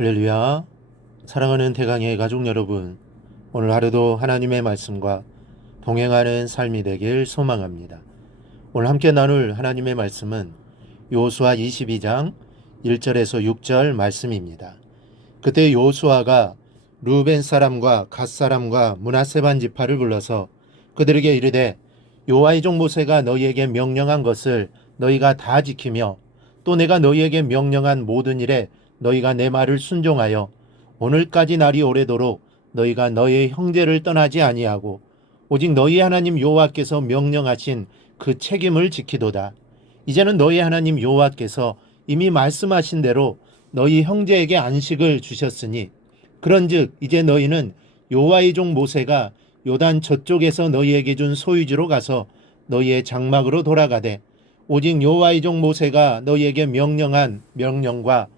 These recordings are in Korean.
할렐루야. 사랑하는 대강의 가족 여러분, 오늘 하루도 하나님의 말씀과 동행하는 삶이 되길 소망합니다. 오늘 함께 나눌 하나님의 말씀은 여호수아 22장 1절에서 6절 말씀입니다. 그때 여호수아가 루벤 사람과 갓 사람과 므낫세 반 지파를 불러서 그들에게 이르되 여호와의 종 모세가 너희에게 명령한 것을 너희가 다 지키며 또 내가 너희에게 명령한 모든 일에 너희가 내 말을 순종하여 오늘까지 날이 오래도록 너희가 너희의 형제를 떠나지 아니하고 오직 너희 하나님 여호와께서 명령하신 그 책임을 지키도다. 이제는 너희 하나님 여호와께서 이미 말씀하신 대로 너희 형제에게 안식을 주셨으니 그런즉 이제 너희는 여호와의 종 모세가 요단 저쪽에서 너희에게 준 소유지로 가서 너희의 장막으로 돌아가되 오직 여호와의 종 모세가 너희에게 명령한 명령과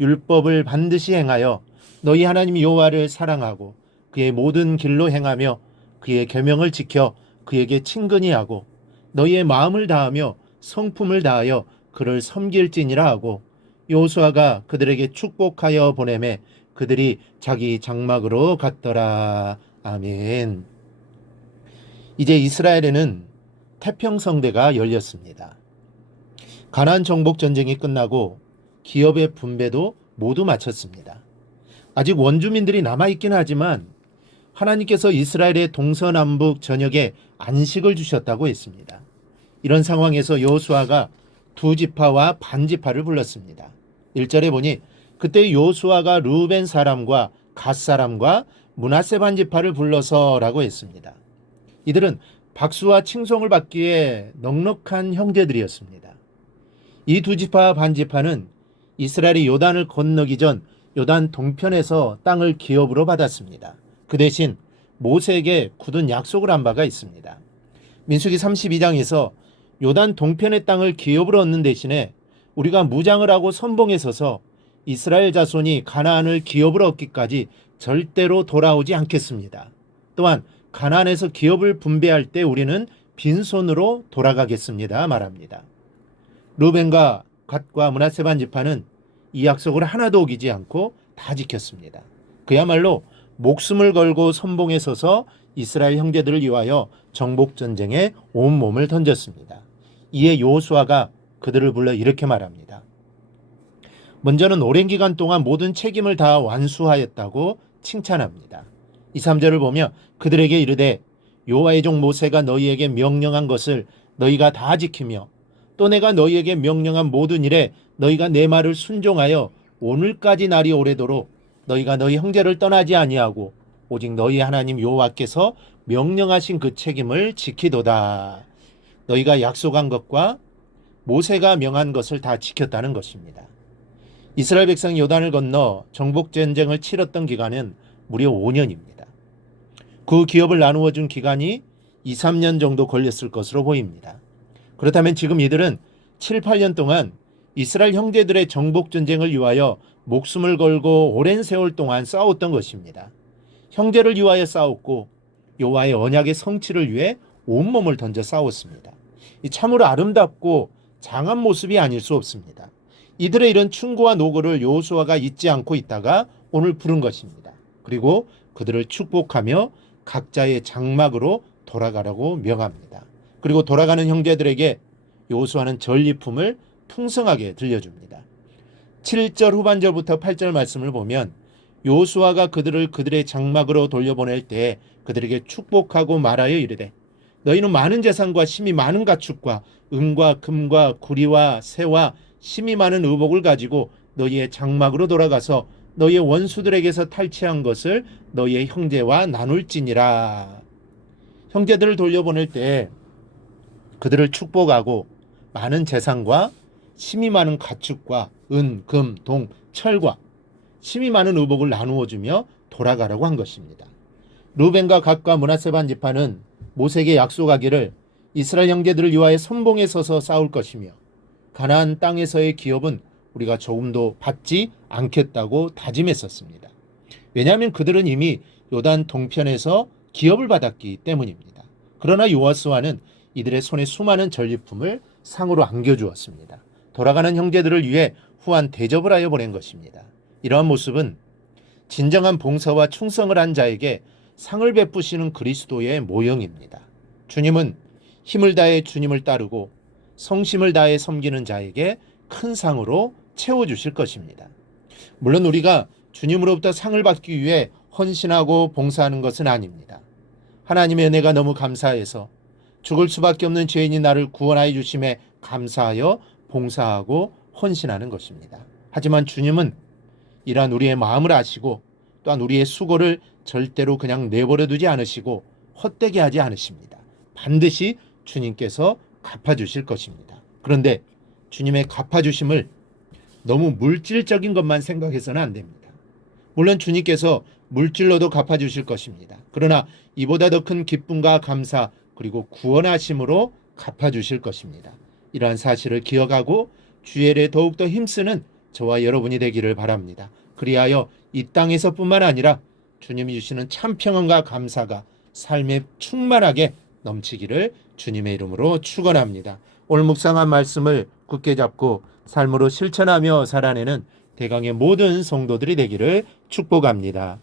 율법을 반드시 행하여 너희 하나님 여호와를 사랑하고 그의 모든 길로 행하며 그의 계명을 지켜 그에게 친근히 하고 너희의 마음을 다하며 성품을 다하여 그를 섬길지니라 하고 여호수아가 그들에게 축복하여 보내매 그들이 자기 장막으로 갔더라. 아멘. 이제 이스라엘에는 태평성대가 열렸습니다. 가나안 정복 전쟁이 끝나고 기업의 분배도 모두 마쳤습니다. 아직 원주민들이 남아있긴 하지만 하나님께서 이스라엘의 동서남북 전역에 안식을 주셨다고 했습니다. 이런 상황에서 여호수아가 두 지파와 반 지파를 불렀습니다. 1절에 보니 그때 여호수아가 루벤 사람과 갓 사람과 므낫세 반 지파를 불러서라고 했습니다. 이들은 박수와 칭송을 받기에 넉넉한 형제들이었습니다. 이 두 지파 반 지파는 이스라엘이 요단을 건너기 전 요단 동편에서 땅을 기업으로 받았습니다. 그 대신 모세에게 굳은 약속을 한 바가 있습니다. 민수기 32장에서 요단 동편의 땅을 기업으로 얻는 대신에 우리가 무장을 하고 선봉에 서서 이스라엘 자손이 가나안을 기업으로 얻기까지 절대로 돌아오지 않겠습니다. 또한 가나안에서 기업을 분배할 때 우리는 빈손으로 돌아가겠습니다 말합니다. 루벤과 갓과 므낫세 반 지파는 이 약속을 하나도 어기지 않고 다 지켰습니다. 그야말로 목숨을 걸고 선봉에 서서 이스라엘 형제들을 위하여 정복전쟁에 온몸을 던졌습니다. 이에 여호수아가 그들을 불러 이렇게 말합니다. 먼저는 오랜 기간 동안 모든 책임을 다 완수하였다고 칭찬합니다. 2, 3절을 보며 그들에게 이르되 여호와의 종 모세가 너희에게 명령한 것을 너희가 다 지키며 또 내가 너희에게 명령한 모든 일에 너희가 내 말을 순종하여 오늘까지 날이 오래도록 너희가 너희 형제를 떠나지 아니하고 오직 너희 하나님 여호와께서 명령하신 그 책임을 지키도다. 너희가 약속한 것과 모세가 명한 것을 다 지켰다는 것입니다. 이스라엘 백성이 요단을 건너 정복전쟁을 치렀던 기간은 무려 5년입니다. 그 기업을 나누어 준 기간이 2, 3년 정도 걸렸을 것으로 보입니다. 그렇다면 지금 이들은 7, 8년 동안 이스라엘 형제들의 정복전쟁을 위하여 목숨을 걸고 오랜 세월 동안 싸웠던 것입니다. 형제를 위하여 싸웠고 여호와의 언약의 성취를 위해 온몸을 던져 싸웠습니다. 이 참으로 아름답고 장한 모습이 아닐 수 없습니다. 이들의 이런 충고와 노고를 여호수아가 잊지 않고 있다가 오늘 부른 것입니다. 그리고 그들을 축복하며 각자의 장막으로 돌아가라고 명합니다. 그리고 돌아가는 형제들에게 여호수아는 전리품을 풍성하게 들려줍니다. 7절 후반절부터 8절 말씀을 보면 여호수아가 그들의 장막으로 돌려보낼 때 그들에게 축복하고 말하여 이르되 너희는 많은 재산과 심이 많은 가축과 은과 금과 구리와 새와 심이 많은 의복을 가지고 너희의 장막으로 돌아가서 너희의 원수들에게서 탈취한 것을 너희의 형제와 나눌지니라. 형제들을 돌려보낼 때 그들을 축복하고 많은 재산과 심이 많은 가축과 은, 금, 동, 철과 심이 많은 의복을 나누어 주며 돌아가라고 한 것입니다. 루벤과 갓과 므낫세 반 지파는 모세에게 약속하기를 이스라엘 형제들을 위하여 선봉에 서서 싸울 것이며 가나안 땅에서의 기업은 우리가 조금도 받지 않겠다고 다짐했었습니다. 왜냐하면 그들은 이미 요단 동편에서 기업을 받았기 때문입니다. 그러나 여호수아는 이들의 손에 수많은 전리품을 상으로 안겨주었습니다. 돌아가는 형제들을 위해 후한 대접을 하여 보낸 것입니다. 이러한 모습은 진정한 봉사와 충성을 한 자에게 상을 베푸시는 그리스도의 모형입니다. 주님은 힘을 다해 주님을 따르고 성심을 다해 섬기는 자에게 큰 상으로 채워주실 것입니다. 물론 우리가 주님으로부터 상을 받기 위해 헌신하고 봉사하는 것은 아닙니다. 하나님의 은혜가 너무 감사해서 죽을 수밖에 없는 죄인이 나를 구원하여 주심에 감사하여 봉사하고 헌신하는 것입니다. 하지만 주님은 이러한 우리의 마음을 아시고 또한 우리의 수고를 절대로 그냥 내버려 두지 않으시고 헛되게 하지 않으십니다. 반드시 주님께서 갚아주실 것입니다. 그런데 주님의 갚아주심을 너무 물질적인 것만 생각해서는 안 됩니다. 물론 주님께서 물질로도 갚아주실 것입니다. 그러나 이보다 더 큰 기쁨과 감사 그리고 구원하심으로 갚아주실 것입니다. 이러한 사실을 기억하고 주의 일에 더욱더 힘쓰는 저와 여러분이 되기를 바랍니다. 그리하여 이 땅에서뿐만 아니라 주님이 주시는 참 평안과 감사가 삶에 충만하게 넘치기를 주님의 이름으로 축원합니다. 오늘 묵상한 말씀을 굳게 잡고 삶으로 실천하며 살아내는 대강의 모든 성도들이 되기를 축복합니다.